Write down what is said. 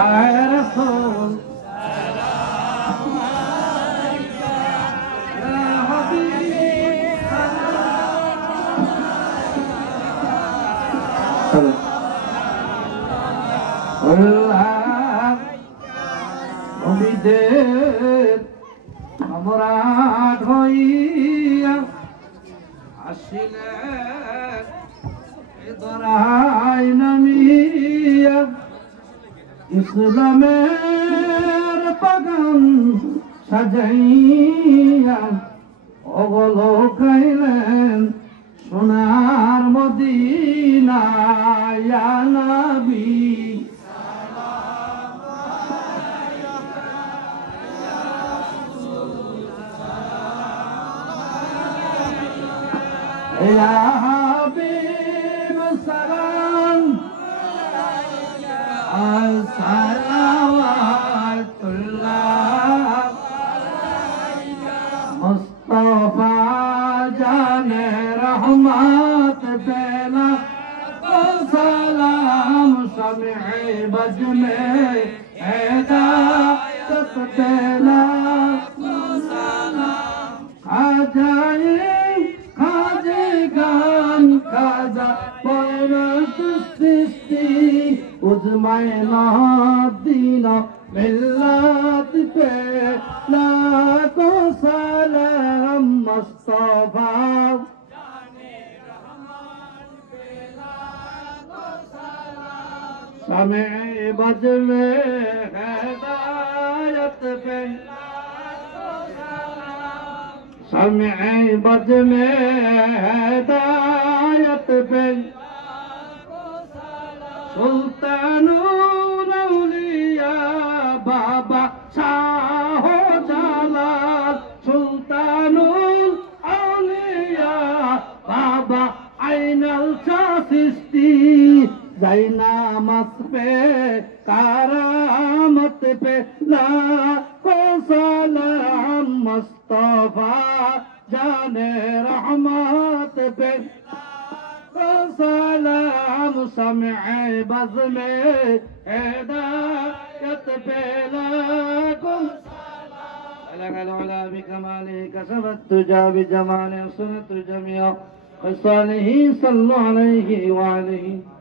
আয় রাসূল সম্রাট হইয়া আসিলেন দরাই নামিয়া ইসলামের বাগান সাজাইয়া অবলোকাইলেন সোনার মদিনা ইয়া নবী يا حبيب السلام الصلوات الله مصطفى جان رحمت بنا سلام سمع بجمع هدایت بنا عجائب খাজা বরত সৃষ্টি উজমাইনা দিন মিল্লাত পে লাখো সালাম মুস্তাফা জানে রহমান পে লাখো সালাম সামে বজমে হেদায়ত পে سمع بد میں ہدایت پہ سلطان الاولیاء بابا شاہ جلال سلطان الاولیاء بابا عین الچاشتی زینامت پہ کرامت پہ لاکھوں سلام مصطفیٰ جانے رحمت پہ سلام سمع بزم ہدایت پہ لاکھوں سلام العلا بکمالہ کسبت تجا بجمال سنت جميع خصاله صلوا علیہ وآلہ